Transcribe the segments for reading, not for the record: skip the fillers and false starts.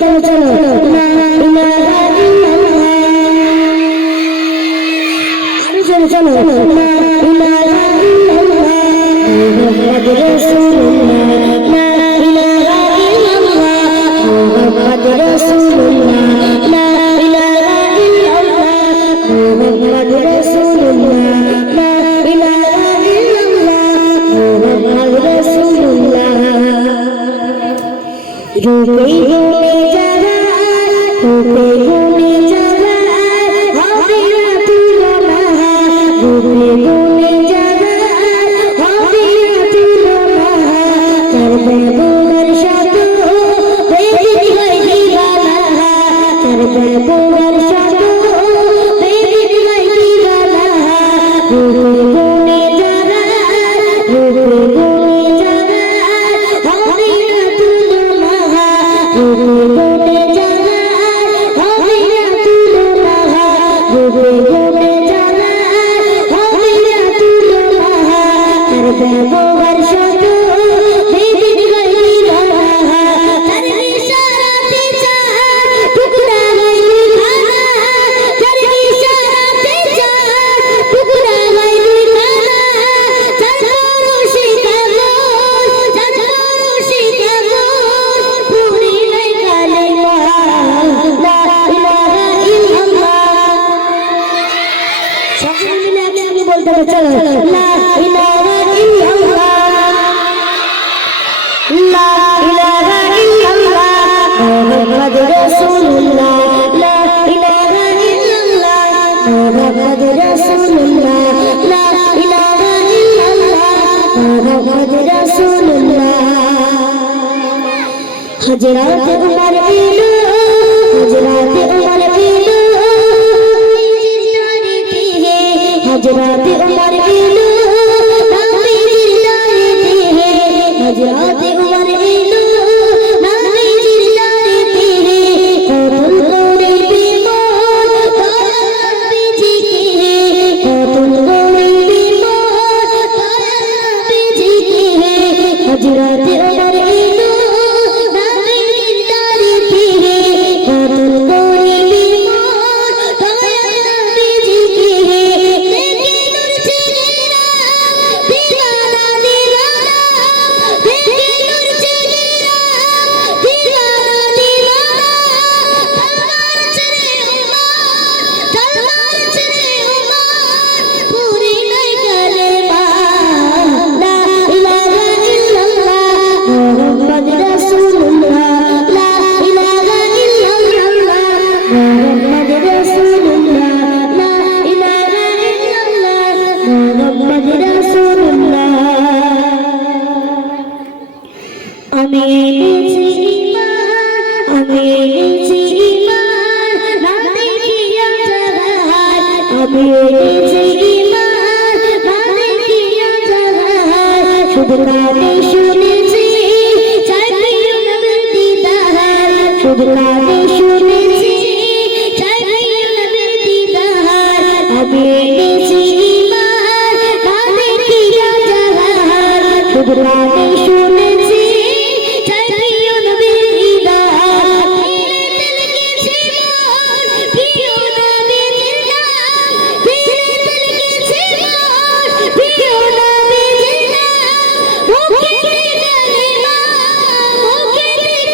বলতে হবে চলো লা ইলাহা ইল্লাল্লাহ আরো জোরে চলো লা ইলাহা ইল্লাল্লাহ মুহাম্মাদুর রাসূলুল্লাহ লা ইলাহা ইল্লাল্লাহ মুহাম্মাদুর রাসূলুল্লাহ লা ইলাহা ইল্লাল্লাহ মুহাম্মাদুর রাসূলুল্লাহ লা ইলাহা ইল্লাল্লাহ মুহাম্মাদুর রাসূলুল্লাহ রূপে গুণে যারা রূপে গুণে যারা হবে না তুলনা রূপে গুণে যারা হবে না তুলনা তার ব্যবহার শত বেদিক হয় দিবানা তার ব্যবহার শত বেদিক হয় দিবানা রূপে গুণে যারা রূপে গুণে যারা হবে না তুলনা রূপে গুণে যারা হবে না তুলনা রূপে গুণে যারা হবে না তুলনা তার ব্যবহার শত বেদিক হয় দিবানা তার ইশারাতে চাঁদ টুকরা হয় দিবানা তার ইশারাতে চাঁদ টুকরা হয় দিবানা তার পরশে কাগজ তার পরশে কাগজ পুরি নাই কালেমা লা ইলাহা ইল্লাল্লাহ সকলে মিলে একসঙ্গে বলতে হবে চলো লা ইলাহা ইল্লাল্লাহ লা ইলাহা ইল্লাল্লাহ মুহাম্মাদুর রাসূলুল্লাহ লা ইলাহা ইল্লাল্লাহ মুহাম্মাদুর রাসূলুল্লাহ লা ইলাহা ইল্লাল্লাহ মুহাম্মাদুর রাসূলুল্লাহ হযরত উমর এলো হযরত উমর এলো জিন্নাতে হে হযরত উমর এলো নবীজির দারেতে হে হযরত উমর এলো নবীজির দারেতে হে কবুল করে বিমোর দয়াল নবীজিকে হে কবুল করে বিমোর দয়াল নবীজিকে হে হযরত উমর এলো নবীজির দারেতে হে কবুল করে বিমোর দয়াল নবীজিকে হে দেখে নূর চেহারা দিওয়ানা দিওয়ানা দেখে নূর চেহারা দিওয়ানা দিওয়ানা তলবার ছেড়ে উমর তলবার ছেড়ে উমর পুরি নাই কালেমা লা ইলাহা ইল্লাল্লাহ মুহাম্মাদ রাসূলুল্লাহ লা ইলাহা ইল্লাল্লাহ মুহাম্মাদ রাসূলুল্লাহ লা ইলাহা ইল্লাল্লাহ মুহাম্মাদ রাসূলুল্লাহ আমি এনেছি ঈমান আমি এনেছি ঈমান না দেখিয়া জাহান আমি এনেছি ঈমান না দেখিয়া জাহান শুধু কানে শুনেছি চাই প্রিয় নবীর দিদার শুধু কানে শুনেছি চাই প্রিয় নবীর দিদার আমি এনেছি ঈমান না দেখিয়া জাহান শুধু কানে শুনেছি চাই প্রিয় নবীর দিদার ফিরে গেছি মন প্রিয় নবীর নাম ফিরে গেছি মন প্রিয় নবীর নাম মুখে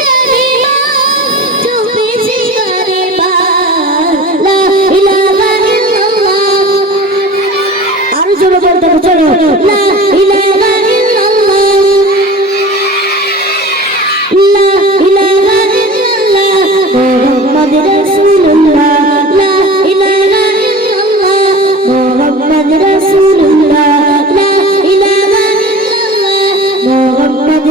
কালেমা চুপেছি কালেমা লা ইলাহা ইল্লাল্লাহ আরো জোরে বলতে হবে চলো লা ইলাহা ইল্লাল্লাহ লা ইলাহা ইল্লাল্লাহ মুহাম্মাদ রাসূলুল্লাহ লা ইলাহা ইল্লাল্লাহ মুহাম্মাদ রাসূলুল্লাহ লা ইলাহা ইল্লাল্লাহ মুহাম্মাদ